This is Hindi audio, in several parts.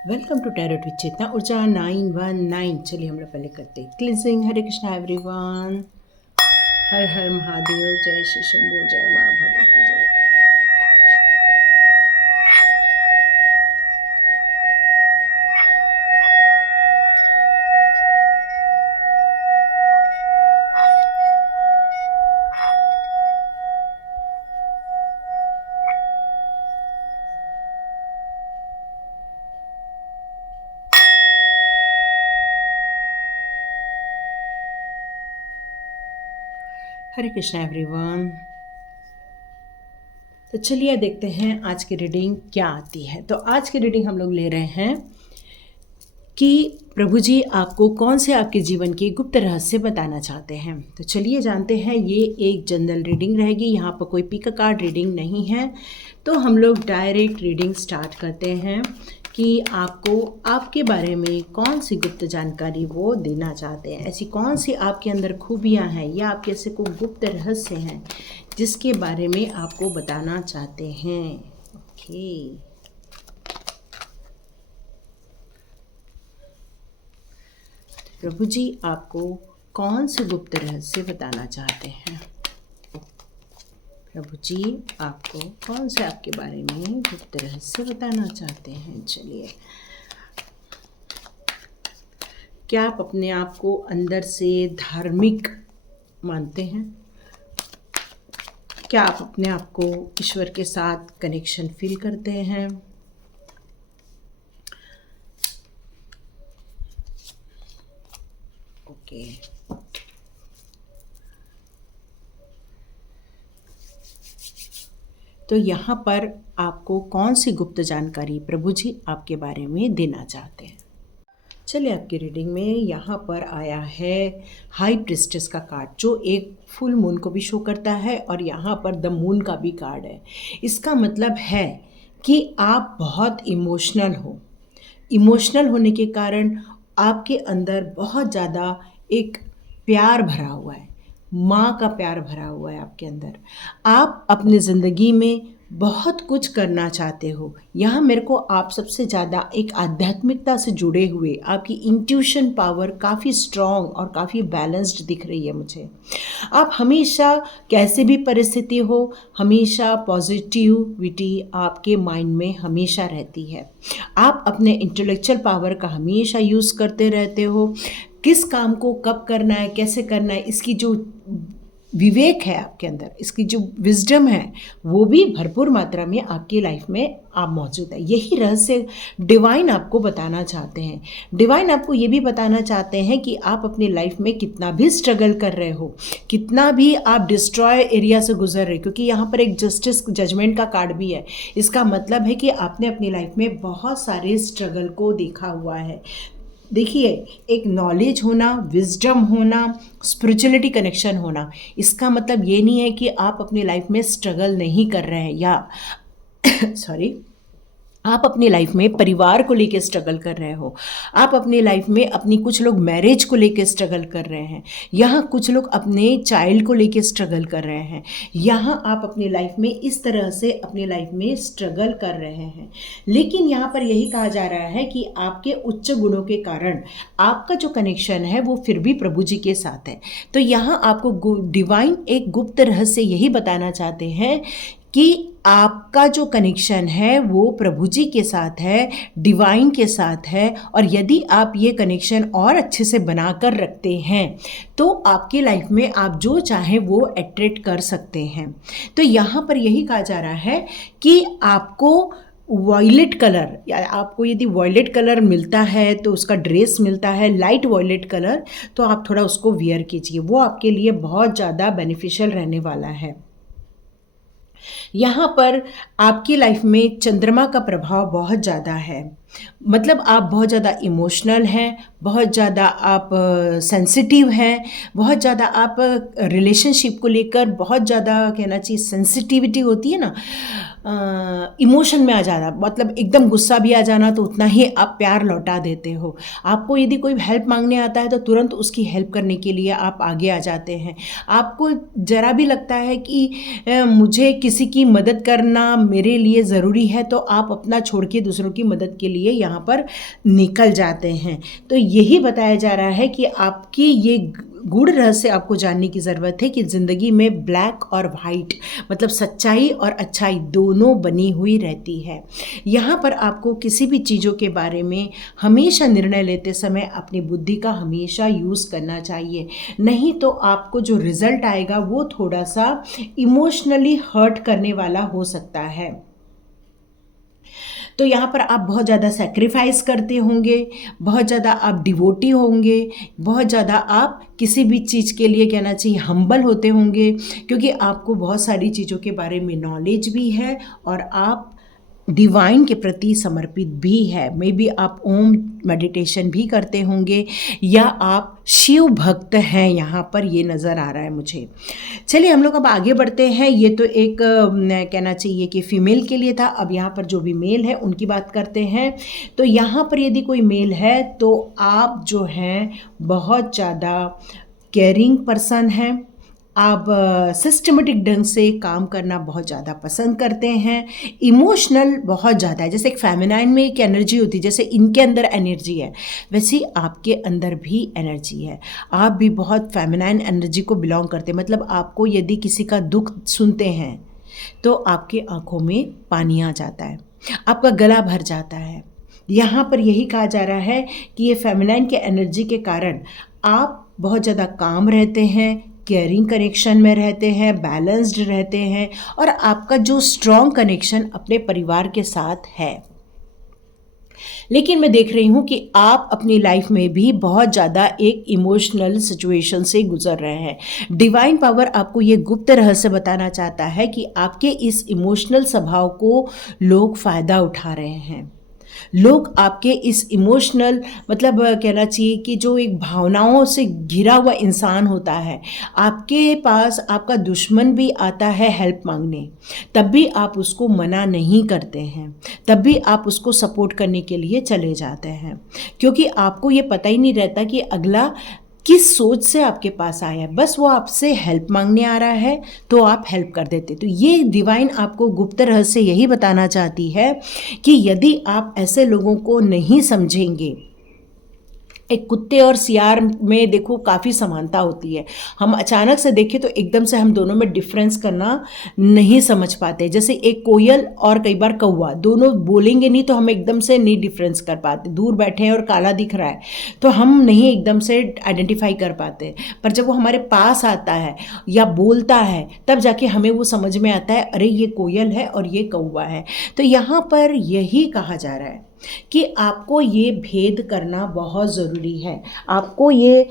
वेलकम टू टैरोट विद चेतना ऊर्जा 919। चलिए हम लोग पहले करते हैं क्लिनजिंग। हरे कृष्णा एवरीवन। हर हर महादेव। जय श्री शंभू। जय माँ भगवती। जय। हरे कृष्णा एवरीवन। तो चलिए देखते हैं आज की रीडिंग क्या आती है। तो आज की रीडिंग हम लोग ले रहे हैं कि प्रभु जी आपको कौन से आपके जीवन के गुप्त रहस्य बताना चाहते हैं। तो चलिए जानते हैं। ये एक जनरल रीडिंग रहेगी, यहाँ पर कोई पिक कार्ड रीडिंग नहीं है। तो हम लोग डायरेक्ट रीडिंग स्टार्ट करते हैं कि आपको आपके बारे में कौन सी गुप्त जानकारी वो देना चाहते हैं। ऐसी कौन सी आपके अंदर खूबियाँ हैं या आपके ऐसे कोई गुप्त रहस्य हैं जिसके बारे में आपको बताना चाहते हैं। ओके। प्रभु जी आपको कौन से गुप्त रहस्य बताना चाहते हैं। प्रभु जी आपको कौन से आपके बारे में गुप्त रहस्य बताना चाहते हैं। चलिए, क्या आप अपने आप को अंदर से धार्मिक मानते हैं? क्या आप अपने आप को ईश्वर के साथ कनेक्शन फील करते हैं? ओके। तो यहाँ पर आपको कौन सी गुप्त जानकारी प्रभु जी आपके बारे में देना चाहते हैं। चलिए, आपकी रीडिंग में यहाँ पर आया है हाई प्रिस्टेस का कार्ड, जो एक फुल मून को भी शो करता है और यहाँ पर द मून का भी कार्ड है। इसका मतलब है कि आप बहुत इमोशनल हो। इमोशनल होने के कारण आपके अंदर बहुत ज़्यादा एक प्यार भरा हुआ है, माँ का प्यार भरा हुआ है आपके अंदर। आप अपने ज़िंदगी में बहुत कुछ करना चाहते हो। यहाँ मेरे को आप सबसे ज़्यादा एक आध्यात्मिकता से जुड़े हुए, आपकी इंट्यूशन पावर काफ़ी स्ट्रॉन्ग और काफ़ी बैलेंस्ड दिख रही है मुझे। आप हमेशा कैसे भी परिस्थिति हो, हमेशा पॉजिटिविटी आपके माइंड में हमेशा रहती है। आप अपने इंटेलेक्चुअल पावर का हमेशा यूज़ करते रहते हो। किस काम को कब करना है, कैसे करना है, इसकी जो विवेक है आपके अंदर, इसकी जो विजडम है, वो भी भरपूर मात्रा में आपकी लाइफ में आप मौजूद है। यही रहस्य डिवाइन आपको बताना चाहते हैं। डिवाइन आपको ये भी बताना चाहते हैं कि आप अपनी लाइफ में कितना भी स्ट्रगल कर रहे हो, कितना भी आप डिस्ट्रॉय एरिया से गुजर रहे हो, क्योंकि यहाँ पर एक जस्टिस जजमेंट का कार्ड भी है। इसका मतलब है कि आपने अपनी लाइफ में बहुत सारे स्ट्रगल को देखा हुआ है। देखिए, एक नॉलेज होना, विजडम होना, स्पिरिचुअलिटी कनेक्शन होना, इसका मतलब ये नहीं है कि आप अपनी लाइफ में स्ट्रगल नहीं कर रहे हैं या सॉरी, आप अपनी लाइफ में परिवार को लेके स्ट्रगल कर रहे हो। आप अपनी लाइफ में अपनी कुछ लोग मैरिज को लेके स्ट्रगल कर रहे हैं। यहाँ कुछ लोग अपने चाइल्ड को लेके स्ट्रगल कर रहे हैं। यहाँ आप अपनी लाइफ में इस तरह से अपनी लाइफ में स्ट्रगल कर रहे हैं। लेकिन यहाँ पर यही कहा जा रहा है कि आपके उच्च गुणों के कारण आपका जो कनेक्शन है वो फिर भी प्रभु जी के साथ है। तो यहाँ आपको डिवाइन एक गुप्त रहस्य यही बताना चाहते हैं कि आपका जो कनेक्शन है वो प्रभु जी के साथ है, डिवाइन के साथ है। और यदि आप ये कनेक्शन और अच्छे से बनाकर रखते हैं तो आपकी लाइफ में आप जो चाहें वो अट्रैक्ट कर सकते हैं। तो यहाँ पर यही कहा जा रहा है कि आपको वॉयलेट कलर, या आपको यदि वॉयलेट कलर मिलता है तो उसका ड्रेस मिलता है लाइट वॉयलेट कलर, तो आप थोड़ा उसको वियर कीजिए, वो आपके लिए बहुत ज़्यादा बेनिफिशियल रहने वाला है। यहाँ पर आपकी लाइफ में चंद्रमा का प्रभाव बहुत ज़्यादा है। मतलब आप बहुत ज़्यादा इमोशनल हैं, बहुत ज़्यादा आप सेंसिटिव हैं, बहुत ज़्यादा आप रिलेशनशिप को लेकर बहुत ज़्यादा, कहना चाहिए सेंसिटिविटी होती है ना, इमोशन में आ जाना, मतलब एकदम गुस्सा भी आ जाना तो उतना ही आप प्यार लौटा देते हो। आपको यदि कोई हेल्प मांगने आता है तो तुरंत उसकी हेल्प करने के लिए आप आगे आ जाते हैं। आपको ज़रा भी लगता है कि मुझे किसी की मदद करना मेरे लिए ज़रूरी है तो आप अपना छोड़ के दूसरों की मदद के लिए यहाँ पर निकल जाते हैं। तो यही बताया जा रहा है कि आपकी ये गूढ़ रहस्य आपको जानने की ज़रूरत है कि ज़िंदगी में ब्लैक और वाइट, मतलब सच्चाई और अच्छाई दोनों बनी हुई रहती है। यहाँ पर आपको किसी भी चीज़ों के बारे में हमेशा निर्णय लेते समय अपनी बुद्धि का हमेशा यूज़ करना चाहिए, नहीं तो आपको जो रिज़ल्ट आएगा वो थोड़ा सा इमोशनली हर्ट करने वाला हो सकता है। तो यहाँ पर आप बहुत ज़्यादा सेक्रीफाइस करते होंगे, बहुत ज़्यादा आप डिवोटी होंगे, बहुत ज़्यादा आप किसी भी चीज़ के लिए कहना चाहिए हम्बल होते होंगे, क्योंकि आपको बहुत सारी चीज़ों के बारे में नॉलेज भी है और आप डिवाइन के प्रति समर्पित भी है। मे बी आप ओम मेडिटेशन भी करते होंगे या आप शिव भक्त हैं, यहाँ पर ये नज़र आ रहा है मुझे। चलिए हम लोग अब आगे बढ़ते हैं। ये तो एक कहना चाहिए कि फीमेल के लिए था। अब यहाँ पर जो भी मेल है उनकी बात करते हैं। तो यहाँ पर यदि कोई मेल है तो आप जो हैं बहुत ज़्यादा केयरिंग पर्सन हैं। आप सिस्टमेटिक ढंग से काम करना बहुत ज़्यादा पसंद करते हैं। इमोशनल बहुत ज़्यादा है, जैसे एक फेमिनाइन में एक एनर्जी होती है, जैसे इनके अंदर एनर्जी है वैसे ही आपके अंदर भी एनर्जी है। आप भी बहुत फेमिनाइन एनर्जी को बिलोंग करते हैं, मतलब आपको यदि किसी का दुख सुनते हैं तो आपके आँखों में पानी आ जाता है, आपका गला भर जाता है। यहाँ पर यही कहा जा रहा है कि ये फेमिनाइन के एनर्जी के कारण आप बहुत ज़्यादा काम रहते हैं, केयरिंग कनेक्शन में रहते हैं, बैलेंस्ड रहते हैं और आपका जो स्ट्रॉन्ग कनेक्शन अपने परिवार के साथ है। लेकिन मैं देख रही हूँ कि आप अपनी लाइफ में भी बहुत ज़्यादा एक इमोशनल सिचुएशन से गुजर रहे हैं। डिवाइन पावर आपको ये गुप्त रहस्य बताना चाहता है कि आपके इस इमोशनल स्वभाव को लोग फ़ायदा उठा रहे हैं। लोग आपके इस इमोशनल, मतलब कहना चाहिए कि जो एक भावनाओं से घिरा हुआ इंसान होता है, आपके पास आपका दुश्मन भी आता है हेल्प मांगने, तब भी आप उसको मना नहीं करते हैं, तब भी आप उसको सपोर्ट करने के लिए चले जाते हैं, क्योंकि आपको ये पता ही नहीं रहता कि अगला किस सोच से आपके पास आया है। बस वो आपसे हेल्प मांगने आ रहा है तो आप हेल्प कर देते। तो ये डिवाइन आपको गुप्त रहस्य यही बताना चाहती है कि यदि आप ऐसे लोगों को नहीं समझेंगे, एक कुत्ते और सियार में देखो काफ़ी समानता होती है। हम अचानक से देखें तो एकदम से हम दोनों में डिफरेंस करना नहीं समझ पाते। जैसे एक कोयल और कई बार कौवा, दोनों बोलेंगे नहीं तो हम एकदम से नहीं डिफरेंस कर पाते। दूर बैठे हैं और काला दिख रहा है तो हम नहीं एकदम से आइडेंटिफाई कर पाते, पर जब वो हमारे पास आता है या बोलता है तब जाके हमें वो समझ में आता है, अरे ये कोयल है और ये कौवा है। तो यहाँ पर यही कहा जा रहा है कि आपको ये भेद करना बहुत ज़रूरी है, आपको ये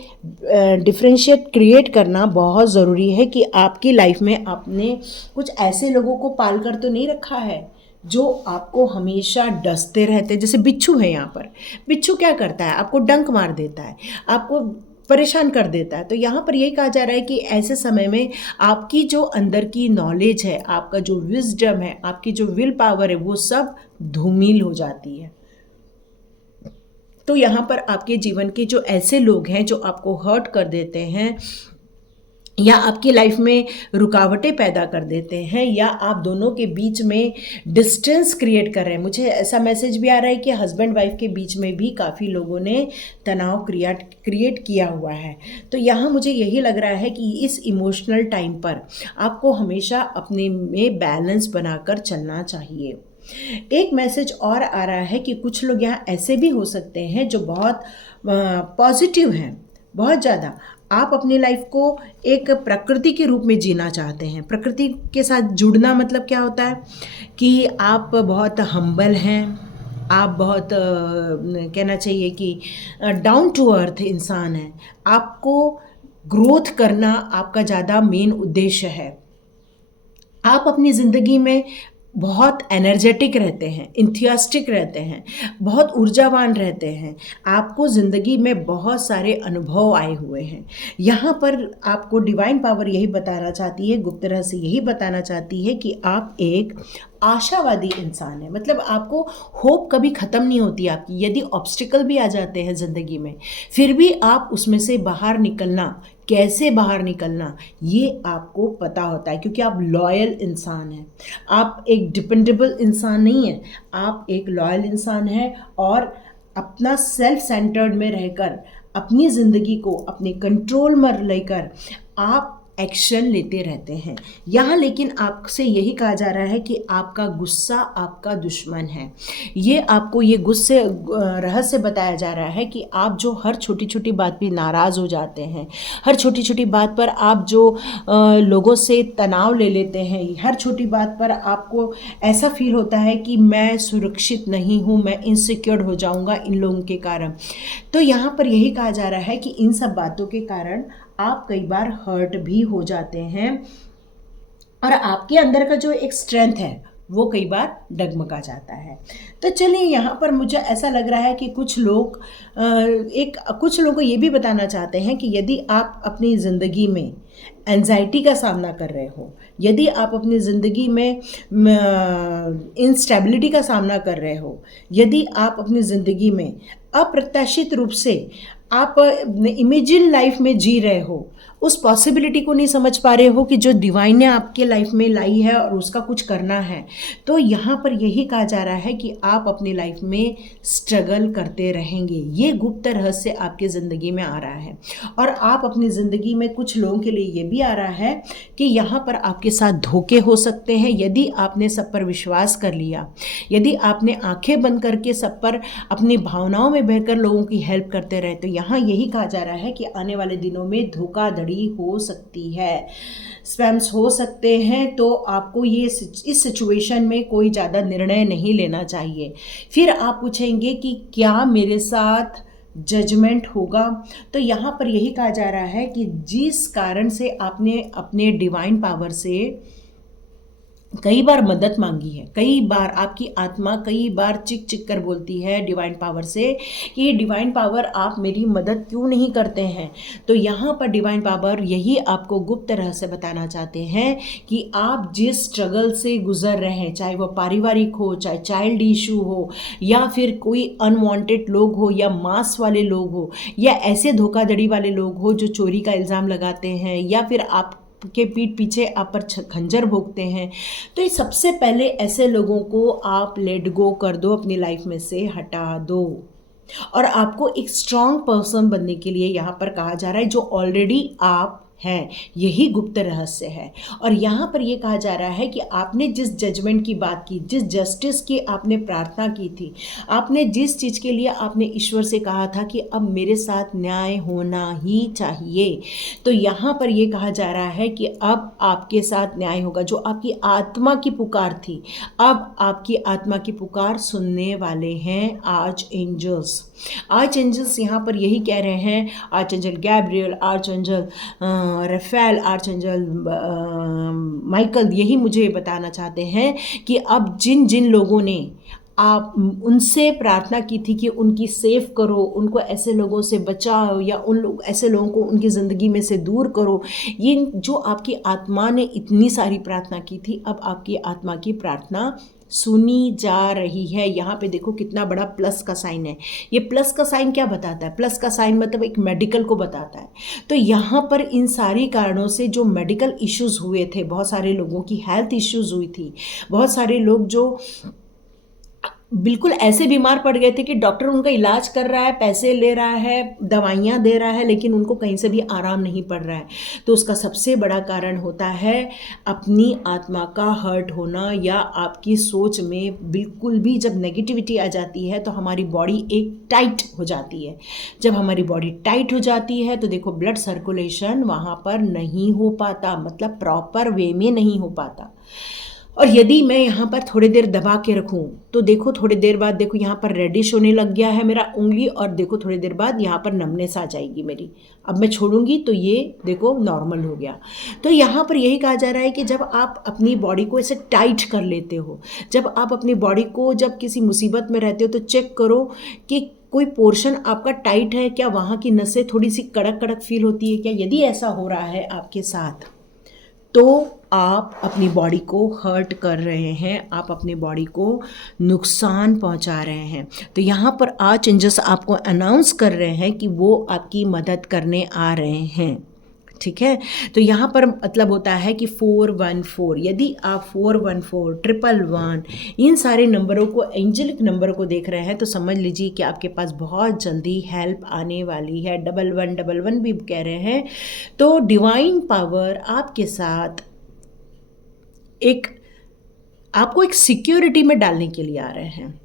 डिफरेंशिएट क्रिएट करना बहुत ज़रूरी है कि आपकी लाइफ में आपने कुछ ऐसे लोगों को पाल कर तो नहीं रखा है जो आपको हमेशा डसते रहते हैं। जैसे बिच्छू है, यहाँ पर बिच्छू क्या करता है, आपको डंक मार देता है, आपको परेशान कर देता है। तो यहाँ पर यही कहा जा रहा है कि ऐसे समय में आपकी जो अंदर की नॉलेज है, आपका जो विजडम है, आपकी जो विल पावर है, वो सब धूमिल हो जाती है। तो यहाँ पर आपके जीवन के जो ऐसे लोग हैं जो आपको हर्ट कर देते हैं या आपकी लाइफ में रुकावटें पैदा कर देते हैं या आप दोनों के बीच में डिस्टेंस क्रिएट कर रहे हैं। मुझे ऐसा मैसेज भी आ रहा है कि हस्बैंड वाइफ के बीच में भी काफ़ी लोगों ने तनाव क्रिएट किया हुआ है। तो यहाँ मुझे यही लग रहा है कि इस इमोशनल टाइम पर आपको हमेशा अपने में बैलेंस बनाकर चलना चाहिए। एक मैसेज और आ रहा है कि कुछ लोग यहाँ ऐसे भी हो सकते हैं जो बहुत पॉजिटिव हैं, बहुत ज़्यादा। आप अपनी लाइफ को एक प्रकृति के रूप में जीना चाहते हैं। प्रकृति के साथ जुड़ना मतलब क्या होता है कि आप बहुत हम्बल हैं, आप बहुत कहना चाहिए कि डाउन टू अर्थ इंसान हैं। आपको ग्रोथ करना आपका ज़्यादा मेन उद्देश्य है। आप अपनी ज़िंदगी में बहुत एनर्जेटिक रहते हैं, इंथियास्टिक रहते हैं, बहुत ऊर्जावान रहते हैं। आपको ज़िंदगी में बहुत सारे अनुभव आए हुए हैं। यहाँ पर आपको डिवाइन पावर यही बताना चाहती है, गुप्त रहस्य यही बताना चाहती है कि आप एक आशावादी इंसान है। मतलब आपको होप कभी ख़त्म नहीं होती आपकी। यदि ऑब्स्टिकल भी आ जाते हैं ज़िंदगी में, फिर भी आप उसमें से बाहर निकलना, कैसे बाहर निकलना, ये आपको पता होता है, क्योंकि आप लॉयल इंसान हैं। आप एक डिपेंडेबल इंसान नहीं हैं, आप एक लॉयल इंसान हैं। और अपना सेल्फ सेंटर्ड में रहकर अपनी ज़िंदगी को अपने कंट्रोल में लेकर आप एक्शन लेते रहते हैं। यहाँ लेकिन आपसे यही कहा जा रहा है कि आपका गुस्सा आपका दुश्मन है। ये आपको ये गुस्से रहस्य बताया जा रहा है कि आप जो हर छोटी छोटी बात पे नाराज़ हो जाते हैं, हर छोटी छोटी बात पर आप जो लोगों से तनाव ले लेते हैं, हर छोटी बात पर आपको ऐसा फील होता है कि मैं सुरक्षित नहीं हूँ, मैं इनसिक्योर हो जाऊँगा इन लोगों के कारण। तो यहाँ पर यही कहा जा रहा है कि इन सब बातों के कारण आप कई बार हर्ट भी हो जाते हैं और आपके अंदर का जो एक स्ट्रेंथ है वो कई बार डगमगा जाता है। तो चलिए, यहाँ पर मुझे ऐसा लग रहा है कि कुछ लोग कुछ लोगों को ये भी बताना चाहते हैं कि यदि आप अपनी ज़िंदगी में एंजाइटी का सामना कर रहे हो, यदि आप अपनी ज़िंदगी में इंस्टेबिलिटी का सामना कर रहे हो, यदि आप अपनी ज़िंदगी में अप्रत्याशित रूप से आप इमेजिन लाइफ में जी रहे हो, उस पॉसिबिलिटी को नहीं समझ पा रहे हो कि जो डिवाइन ने आपके लाइफ में लाई है और उसका कुछ करना है, तो यहाँ पर यही कहा जा रहा है कि आप अपनी लाइफ में स्ट्रगल करते रहेंगे। ये गुप्त रहस्य आपके ज़िंदगी में आ रहा है। और आप अपनी ज़िंदगी में कुछ लोगों के लिए ये भी आ रहा है कि यहाँ पर आपके साथ धोखे हो सकते हैं। यदि आपने सब पर विश्वास कर लिया, यदि आपने आंखें बंद करके सब पर अपनी भावनाओं में बहकर लोगों की हेल्प करते रहे, तो यहाँ यही कहा जा रहा है कि आने वाले दिनों में धोखाधड़ी हो सकती है, स्पैम्स हो सकते हैं। तो आपको ये इस सिचुएशन में कोई ज़्यादा निर्णय नहीं लेना चाहिए। फिर आप पूछेंगे कि क्या मेरे साथ जजमेंट होगा? तो यहाँ पर यही कहा जा रहा है कि जिस कारण से आपने अपने डिवाइन पावर से कई बार मदद मांगी है, कई बार आपकी आत्मा कई बार चिक चिक कर बोलती है डिवाइन पावर से कि ये डिवाइन पावर आप मेरी मदद क्यों नहीं करते हैं। तो यहाँ पर डिवाइन पावर यही आपको गुप्त रहस्य बताना चाहते हैं कि आप जिस स्ट्रगल से गुजर रहे हैं, चाहे वो पारिवारिक हो, चाहे चाइल्ड इशू हो, या फिर कोई अनवांटेड लोग हो, या मास वाले लोग हो, या ऐसे धोखाधड़ी वाले लोग हो जो चोरी का इल्ज़ाम लगाते हैं, या फिर आप के पीठ पीछे आप पर खंजर भोंकते हैं, तो ये सबसे पहले ऐसे लोगों को आप लेट गो कर दो, अपनी लाइफ में से हटा दो। और आपको एक स्ट्रांग पर्सन बनने के लिए यहाँ पर कहा जा रहा है, जो ऑलरेडी आप हैं। यही गुप्त रहस्य है। और यहाँ पर ये कहा जा रहा है कि आपने जिस जजमेंट की बात की, जिस जस्टिस की आपने प्रार्थना की थी, आपने जिस चीज़ के लिए आपने ईश्वर से कहा था कि अब मेरे साथ न्याय होना ही चाहिए, तो यहाँ पर ये कहा जा रहा है कि अब आपके साथ न्याय होगा। जो आपकी आत्मा की पुकार थी, अब आपकी आत्मा की पुकार सुनने वाले हैं आर्च एंजल्स। आर्च एंजल्स यहाँ पर यही कह रहे हैं, archangel Gabriel, archangel Raphael, archangel Michael, यही मुझे बताना चाहते हैं कि अब जिन जिन लोगों ने आप उनसे प्रार्थना की थी कि उनकी सेव करो, उनको ऐसे लोगों से बचाओ, या उन लोग ऐसे लोगों को उनकी ज़िंदगी में से दूर करो, ये जो आपकी आत्मा ने इतनी सारी प्रार्थना की थी, अब आपकी आत्मा की प्रार्थना सुनी जा रही है। यहाँ पे देखो कितना बड़ा प्लस का साइन है। ये प्लस का साइन क्या बताता है? प्लस का साइन मतलब एक मेडिकल को बताता है। तो यहाँ पर इन सारी कारणों से जो मेडिकल इश्यूज़ हुए थे, बहुत सारे लोगों की हेल्थ इश्यूज़ हुई थी, बहुत सारे लोग जो बिल्कुल ऐसे बीमार पड़ गए थे कि डॉक्टर उनका इलाज कर रहा है, पैसे ले रहा है, दवाइयाँ दे रहा है, लेकिन उनको कहीं से भी आराम नहीं पड़ रहा है। तो उसका सबसे बड़ा कारण होता है अपनी आत्मा का हर्ट होना, या आपकी सोच में बिल्कुल भी जब नेगेटिविटी आ जाती है तो हमारी बॉडी एक टाइट हो जाती है। जब हमारी बॉडी टाइट हो जाती है तो देखो ब्लड सर्कुलेशन वहाँ पर नहीं हो पाता, मतलब प्रॉपर वे में नहीं हो पाता। और यदि मैं यहाँ पर थोड़ी देर दबा के रखूँ तो देखो थोड़ी देर बाद देखो यहाँ पर रेडिश होने लग गया है मेरा उंगली, और देखो थोड़ी देर बाद यहाँ पर नमनेस आ जाएगी मेरी। अब मैं छोड़ूंगी तो ये देखो नॉर्मल हो गया। तो यहाँ पर यही कहा जा रहा है कि जब आप अपनी बॉडी को ऐसे टाइट कर लेते हो, जब आप अपनी बॉडी को जब किसी मुसीबत में रहते हो तो चेक करो कि कोई पोर्शन आपका टाइट है क्या, वहाँ की नसें थोड़ी सी कड़क कड़क फील होती है क्या। यदि ऐसा हो रहा है आपके साथ तो आप अपनी बॉडी को हर्ट कर रहे हैं, आप अपनी बॉडी को नुकसान पहुंचा रहे हैं। तो यहाँ पर आज चेंजेस आपको अनाउंस कर रहे हैं कि वो आपकी मदद करने आ रहे हैं, ठीक है। तो यहाँ पर मतलब होता है कि 414, यदि आप 414, 111 इन सारे नंबरों को, एंजेलिक नंबरों को देख रहे हैं तो समझ लीजिए कि आपके पास बहुत जल्दी हेल्प आने वाली है। 1111 भी कह रहे हैं तो डिवाइन पावर आपके साथ आपको एक सिक्योरिटी में डालने के लिए आ रहे हैं।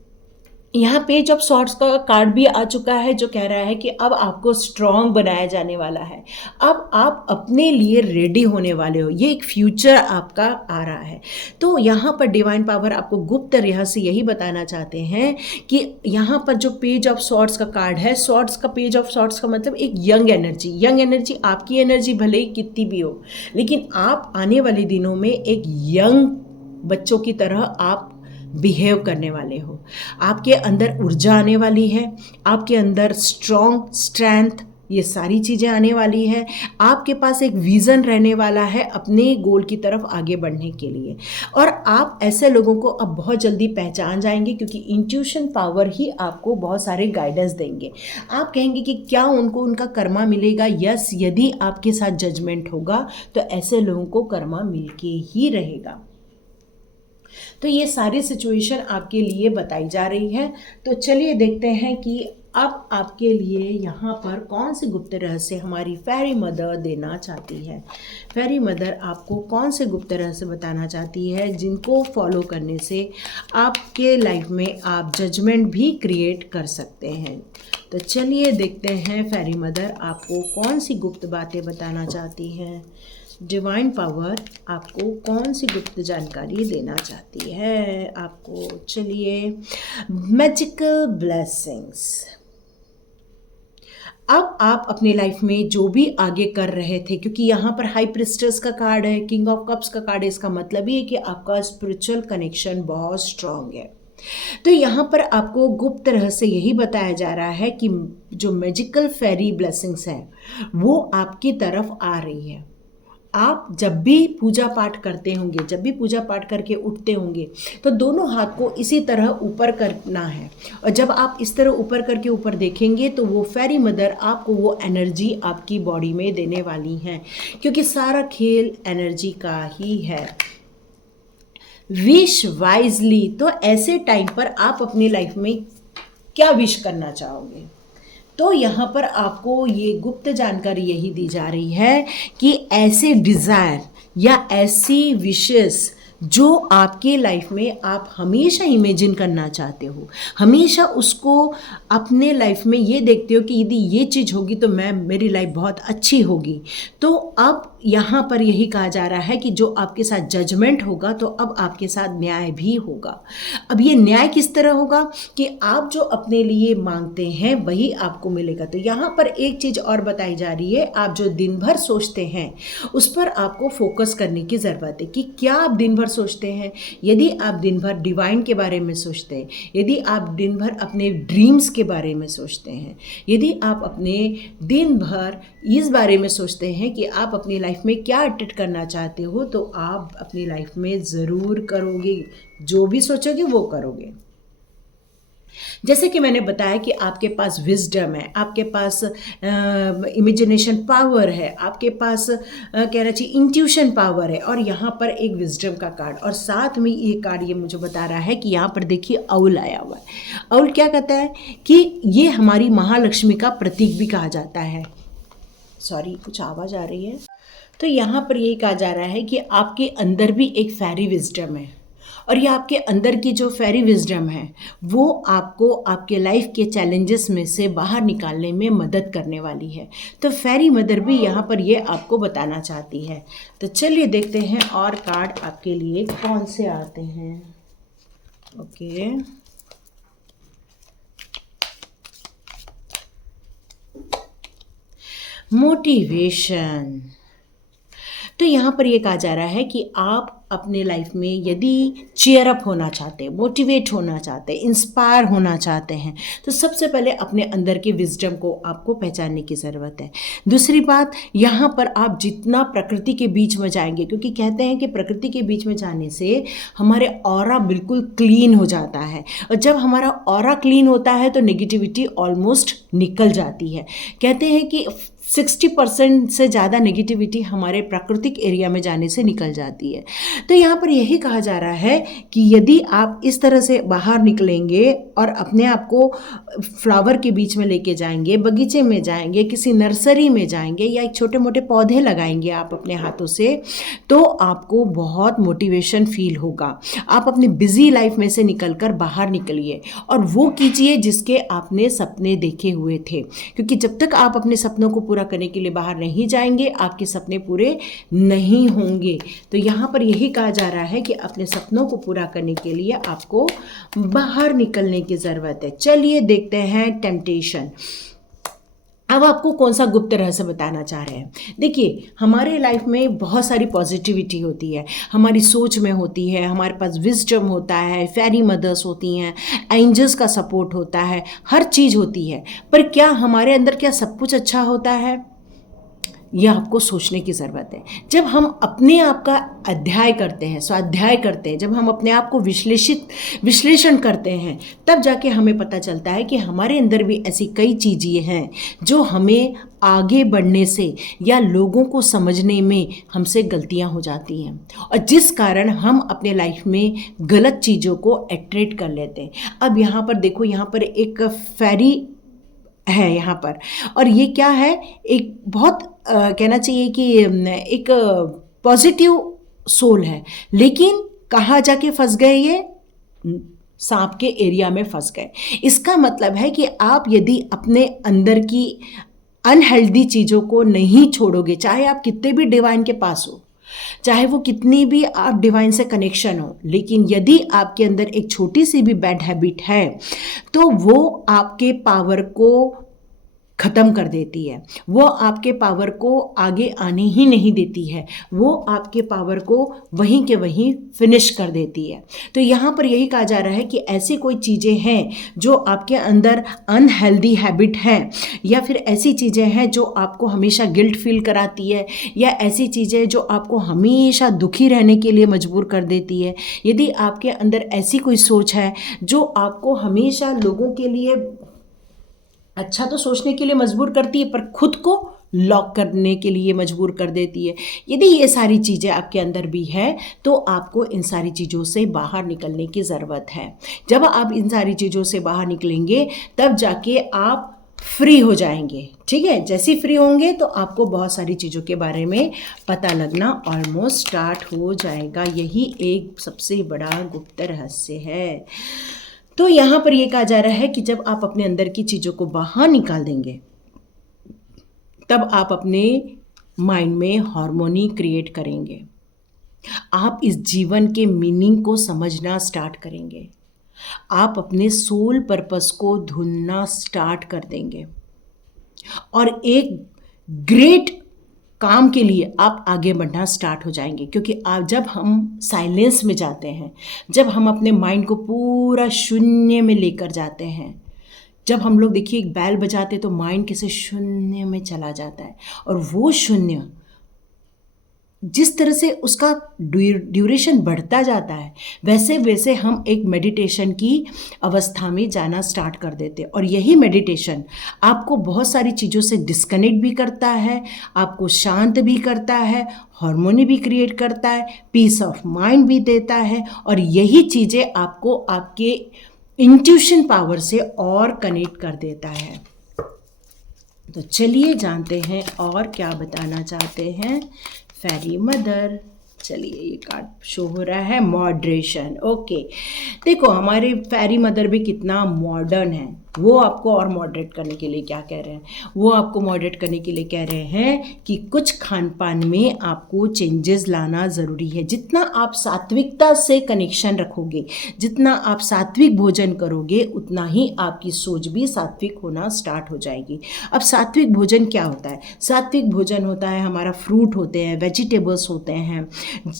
यहाँ पेज ऑफ सॉर्ट्स का कार्ड भी आ चुका है जो कह रहा है कि अब आपको स्ट्रॉन्ग बनाया जाने वाला है, अब आप अपने लिए रेडी होने वाले हो, ये एक फ्यूचर आपका आ रहा है। तो यहाँ पर डिवाइन पावर आपको गुप्त रहस्य यही बताना चाहते हैं कि यहाँ पर जो पेज ऑफ सॉर्ट्स का कार्ड है, सॉर्ट्स का पेज ऑफ सॉर्ट्स का मतलब एक यंग एनर्जी, आपकी एनर्जी भले ही कितनी भी हो, लेकिन आप आने वाले दिनों में एक यंग बच्चों की तरह आप बिहेव करने वाले हो। आपके अंदर ऊर्जा आने वाली है, आपके अंदर स्ट्रेंथ, ये सारी चीज़ें आने वाली है। आपके पास एक विज़न रहने वाला है अपने गोल की तरफ आगे बढ़ने के लिए, और आप ऐसे लोगों को अब बहुत जल्दी पहचान जाएंगे क्योंकि इंट्यूशन पावर ही आपको बहुत सारे गाइडेंस देंगे। आप कहेंगे कि क्या उनको उनका कर्मा मिलेगा? यस, यदि आपके साथ जजमेंट होगा तो ऐसे लोगों को कर्मा मिलके ही रहेगा। तो ये सारी सिचुएशन आपके लिए बताई जा रही है। तो चलिए देखते हैं कि अब आपके लिए यहाँ पर कौन से गुप्त रहस्य हमारी फेरी मदर देना चाहती है। फेरी मदर आपको कौन से गुप्त रहस्य बताना चाहती है जिनको फॉलो करने से आपके लाइफ में आप जजमेंट भी क्रिएट कर सकते हैं। तो चलिए देखते हैं फेरी मदर आपको कौन सी गुप्त बातें बताना चाहती हैं। डिवाइन पावर आपको कौन सी गुप्त जानकारी देना चाहती है आपको। चलिए, मैजिकल ब्लेसिंग्स। अब आप अपने लाइफ में जो भी आगे कर रहे थे, क्योंकि यहाँ पर हाई प्रिस्टेस का कार्ड है, किंग ऑफ कप्स का कार्ड है, इसका मतलब ये है कि आपका स्पिरिचुअल कनेक्शन बहुत स्ट्रांग है। तो यहाँ पर आपको गुप्त रहस्य यही बताया जा रहा है कि जो मैजिकल फेरी ब्लेसिंग्स है वो आपकी तरफ आ रही है। आप जब भी पूजा पाठ करते होंगे, जब भी पूजा पाठ करके उठते होंगे तो दोनों हाथ को इसी तरह ऊपर करना है, और जब आप इस तरह ऊपर करके ऊपर देखेंगे तो वो फेरी मदर आपको वो एनर्जी आपकी बॉडी में देने वाली हैं, क्योंकि सारा खेल एनर्जी का ही है। Wish wisely. तो ऐसे टाइम पर आप अपनी लाइफ में क्या विश करना चाहोगे? तो यहाँ पर आपको ये गुप्त जानकारी यही दी जा रही है कि ऐसे डिज़ायर या ऐसी विशेस जो आपके लाइफ में आप हमेशा इमेजिन करना चाहते हो, हमेशा उसको अपने लाइफ में ये देखते हो कि यदि ये चीज़ होगी तो मेरी लाइफ बहुत अच्छी होगी। तो अब यहाँ पर यही कहा जा रहा है कि जो आपके साथ जजमेंट होगा तो अब आपके साथ न्याय भी होगा। अब ये न्याय किस तरह होगा कि आप जो अपने लिए मांगते हैं वही आपको मिलेगा। तो यहाँ पर एक चीज़ और बताई जा रही है, आप जो दिन भर सोचते हैं उस पर आपको फोकस करने की ज़रूरत है कि क्या आप दिन भर सोचते हैं। यदि आप दिन भर डिवाइन के बारे में सोचते हैं, यदि आप दिन भर अपने ड्रीम्स के बारे में सोचते हैं, यदि आप अपने दिन भर इस बारे में सोचते हैं कि आप अपनी लाइफ में क्या अटेट करना चाहते हो, तो आप अपनी लाइफ में ज़रूर करोगे, जो भी सोचोगे वो करोगे। जैसे कि मैंने बताया कि आपके पास विजडम है, आपके पास इमेजिनेशन पावर है, आपके पास कहना चाहिए इंट्यूशन पावर है, और यहाँ पर एक विजडम का कार्ड, और साथ में ये कार्ड ये मुझे बता रहा है कि यहाँ पर देखिए अउल आया हुआ है। अउल क्या कहता है कि ये हमारी महालक्ष्मी का प्रतीक भी कहा जाता है। सॉरी, कुछ आवाज़ आ रही है। तो यहाँ पर यही कहा जा रहा है कि आपके अंदर भी एक फेरी विजडम है, और ये आपके अंदर की जो फेरी विजडम है वो आपको आपके लाइफ के चैलेंजेस में से बाहर निकालने में मदद करने वाली है। तो फेरी मदर भी यहाँ पर ये आपको बताना चाहती है। तो चलिए देखते हैं और कार्ड आपके लिए कौन से आते हैं। Okay, motivation. तो यहाँ पर ये कहा जा रहा है कि आप अपने लाइफ में यदि चीयर अप होना चाहते हैं, मोटिवेट होना चाहते हैं, इंस्पायर होना चाहते हैं, तो सबसे पहले अपने अंदर के विजडम को आपको पहचानने की ज़रूरत है। दूसरी बात, यहाँ पर आप जितना प्रकृति के बीच में जाएंगे, क्योंकि कहते हैं कि प्रकृति के बीच में जाने से हमारे ऑरा बिल्कुल क्लीन हो जाता है, और जब हमारा ऑरा क्लीन होता है तो नेगेटिविटी ऑलमोस्ट निकल जाती है। कहते हैं कि 60% से ज़्यादा नेगेटिविटी हमारे प्राकृतिक एरिया में जाने से निकल जाती है। तो यहाँ पर यही कहा जा रहा है कि यदि आप इस तरह से बाहर निकलेंगे और अपने आप को फ्लावर के बीच में लेके जाएंगे, बगीचे में जाएंगे, किसी नर्सरी में जाएंगे, या एक छोटे मोटे पौधे लगाएंगे आप अपने हाथों से, तो आपको बहुत मोटिवेशन फील होगा। आप अपनी बिजी लाइफ में से निकलकर बाहर निकलिए और वो कीजिए जिसके आपने सपने देखे हुए थे, क्योंकि जब तक आप अपने सपनों को पूरा करने के लिए बाहर नहीं जाएंगे, आपके सपने पूरे नहीं होंगे। तो यहाँ पर यही कहा जा रहा है कि अपने सपनों को पूरा करने के लिए आपको बाहर निकलने की ज़रूरत है। चलिए देखते हैं टेम्पटेशन। अब आपको कौन सा गुप्त रहस्य बताना चाह रहे हैं। देखिए, हमारे लाइफ में बहुत सारी पॉजिटिविटी होती है, हमारी सोच में होती है, हमारे पास विजडम होता है, फेरी मदर्स होती हैं, एंजल्स का सपोर्ट होता है, हर चीज़ होती है। पर क्या हमारे अंदर क्या सब कुछ अच्छा होता है? यह आपको सोचने की ज़रूरत है। जब हम अपने आप का अध्याय करते हैं, स्वाध्याय करते हैं, जब हम अपने आप को विश्लेषण करते हैं, तब जाके हमें पता चलता है कि हमारे अंदर भी ऐसी कई चीज़ें हैं जो हमें आगे बढ़ने से या लोगों को समझने में हमसे गलतियां हो जाती हैं, और जिस कारण हम अपने लाइफ में गलत चीज़ों को अट्रैक्ट कर लेते हैं। अब यहाँ पर देखो, यहाँ पर एक फेरी है यहाँ पर, और ये क्या है, एक बहुत कहना चाहिए कि एक पॉजिटिव सोल है, लेकिन कहाँ जाके फंस गए, ये सांप के एरिया में फंस गए। इसका मतलब है कि आप यदि अपने अंदर की अनहेल्दी चीज़ों को नहीं छोड़ोगे, चाहे आप कितने भी डिवाइन के पास हो, चाहे वो कितनी भी आप डिवाइन से कनेक्शन हो, लेकिन यदि आपके अंदर एक छोटी सी भी बैड हैबिट है तो वो आपके पावर को ख़त्म कर देती है, वो आपके पावर को आगे आने ही नहीं देती है, वो आपके पावर को वहीं के वहीं फिनिश कर देती है। तो यहाँ पर यही कहा जा रहा है कि ऐसी कोई चीज़ें हैं जो आपके अंदर अनहेल्दी हैबिट है, या फिर ऐसी चीज़ें हैं जो आपको हमेशा गिल्ट फील कराती है, या ऐसी चीज़ें जो आपको हमेशा दुखी रहने के लिए मजबूर कर देती है। यदि आपके अंदर ऐसी कोई सोच है जो आपको हमेशा लोगों के लिए अच्छा तो सोचने के लिए मजबूर करती है, पर खुद को लॉक करने के लिए मजबूर कर देती है, यदि ये सारी चीज़ें आपके अंदर भी है तो आपको इन सारी चीज़ों से बाहर निकलने की ज़रूरत है। जब आप इन सारी चीज़ों से बाहर निकलेंगे तब जाके आप फ्री हो जाएंगे। ठीक है, जैसे ही फ्री होंगे तो आपको बहुत सारी चीज़ों के बारे में पता लगना ऑलमोस्ट स्टार्ट हो जाएगा। यही एक सबसे बड़ा गुप्त रहस्य है। तो यहाँ पर यह कहा जा रहा है कि जब आप अपने अंदर की चीज़ों को बाहर निकाल देंगे, तब आप अपने माइंड में हार्मोनी क्रिएट करेंगे। आप इस जीवन के मीनिंग को समझना स्टार्ट करेंगे। आप अपने सोल पर्पस को ढूंढना स्टार्ट कर देंगे, और एक ग्रेट काम के लिए आप आगे बढ़ना स्टार्ट हो जाएंगे। क्योंकि आप जब हम साइलेंस में जाते हैं, जब हम अपने माइंड को पूरा शून्य में लेकर जाते हैं, जब हम लोग देखिए एक बैल बजाते तो माइंड कैसे शून्य में चला जाता है, और वो शून्य जिस तरह से उसका ड्यूरेशन बढ़ता जाता है, वैसे वैसे हम एक मेडिटेशन की अवस्था में जाना स्टार्ट कर देते हैं। और यही मेडिटेशन आपको बहुत सारी चीज़ों से डिस्कनेक्ट भी करता है, आपको शांत भी करता है, हार्मोनी भी क्रिएट करता है, पीस ऑफ माइंड भी देता है, और यही चीज़ें आपको आपके इंट्यूशन पावर से और कनेक्ट कर देता है। तो चलिए जानते हैं और क्या बताना चाहते हैं फेरी मदर। चलिए ये कार्ड शो हो रहा है मॉडरेशन। ओके, देखो हमारे फेरी मदर भी कितना मॉडर्न है। वो आपको और मॉडरेट करने के लिए क्या कह रहे हैं, वो आपको मॉडरेट करने के लिए कह रहे हैं कि कुछ खान पान में आपको चेंजेस लाना ज़रूरी है। जितना आप सात्विकता से कनेक्शन रखोगे, जितना आप सात्विक भोजन करोगे, उतना ही आपकी सोच भी सात्विक होना स्टार्ट हो जाएगी। अब सात्विक भोजन क्या होता है? सात्विक भोजन होता है हमारा फ्रूट होते हैं, वेजिटेबल्स होते हैं,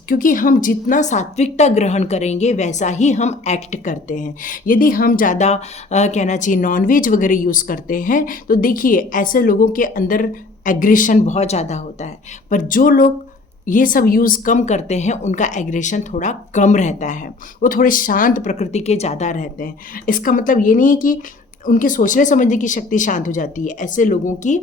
क्योंकि हम जितना सात्विकता ग्रहण करेंगे वैसा ही हम एक्ट करते हैं। यदि हम ज़्यादा कहना चाहिए नॉनवेज वगैरह यूज़ करते हैं तो देखिए ऐसे लोगों के अंदर एग्रेशन बहुत ज़्यादा होता है, पर जो लोग ये सब यूज़ कम करते हैं उनका एग्रेशन थोड़ा कम रहता है, वो थोड़े शांत प्रकृति के ज़्यादा रहते हैं। इसका मतलब ये नहीं है कि उनके सोचने समझने की शक्ति शांत हो जाती है, ऐसे लोगों की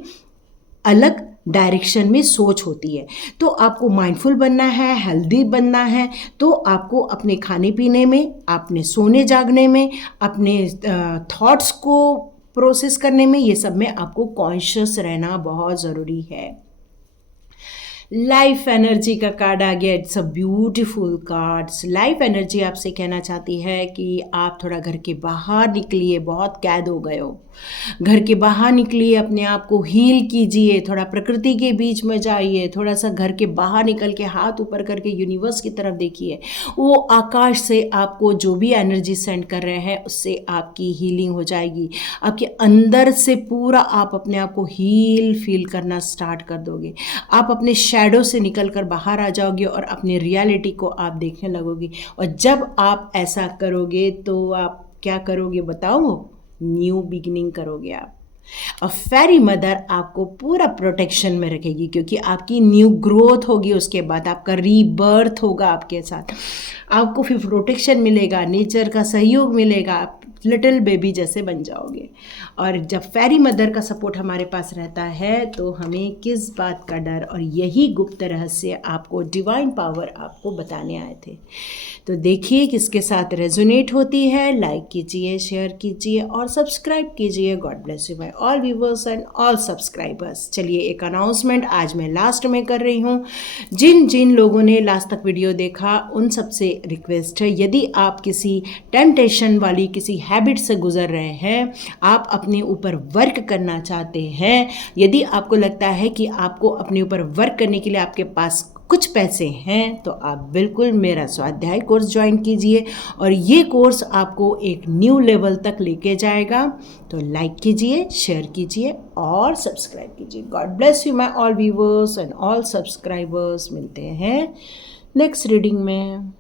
अलग डायरेक्शन में सोच होती है। तो आपको माइंडफुल बनना है, हेल्दी बनना है, तो आपको अपने खाने पीने में, अपने सोने जागने में, अपने थॉट्स को प्रोसेस करने में, ये सब में आपको कॉन्शियस रहना बहुत ज़रूरी है। लाइफ एनर्जी का कार्ड आ गया। It's a beautiful cards. Life energy आपसे कहना चाहती है कि आप थोड़ा घर के बाहर निकलिए, बहुत कैद हो गए हो। घर के बाहर निकलिए, अपने आप को हील कीजिए, थोड़ा प्रकृति के बीच में जाइए, थोड़ा सा घर के बाहर निकल के हाथ ऊपर करके यूनिवर्स की तरफ देखिए। वो आकाश से आपको जो भी एनर्जी सेंड कर रहे हैं उससे आपकी हीलिंग हो जाएगी। आपके अंदर से पूरा आप अपने आप को हील फील करना स्टार्ट कर दोगे। आप अपने शैडो से निकल कर बाहर आ जाओगे और अपनी रियलिटी को आप देखने लगोगे। और जब आप ऐसा करोगे तो आप क्या करोगे बताओ? न्यू बिगिनिंग करोगे आप। और फेरी मदर आपको पूरा प्रोटेक्शन में रखेगी, क्योंकि आपकी न्यू ग्रोथ होगी, उसके बाद आपका रीबर्थ होगा आपके साथ। आपको फिर प्रोटेक्शन मिलेगा, नेचर का सहयोग मिलेगा, आप लिटिल बेबी जैसे बन जाओगे। और जब फेरी मदर का सपोर्ट हमारे पास रहता है तो हमें किस बात का डर, और यही गुप्त रहस्य आपको डिवाइन पावर आपको बताने आए थे। तो देखिए किसके साथ रेजोनेट होती है। लाइक कीजिए, शेयर कीजिए और सब्सक्राइब कीजिए। God bless you my all viewers and all subscribers. चलिए एक अनाउंसमेंट आज मैं लास्ट में कर रही हूँ। जिन जिन लोगों ने लास्ट तक वीडियो देखा उन सबसे रिक्वेस्ट है, यदि आप किसी टेम्पटेशन वाली किसी हैबिट से गुजर रहे हैं, आप अपने ऊपर वर्क करना चाहते हैं, यदि आपको लगता है कि आपको अपने ऊपर वर्क करने के लिए आपके पास कुछ पैसे हैं, तो आप बिल्कुल मेरा स्वाध्याय कोर्स ज्वाइन कीजिए और ये कोर्स आपको एक न्यू लेवल तक लेके जाएगा। तो लाइक कीजिए, शेयर कीजिए और सब्सक्राइब कीजिए। God bless you my all viewers and all subscribers. मिलते हैं नेक्स्ट रीडिंग में।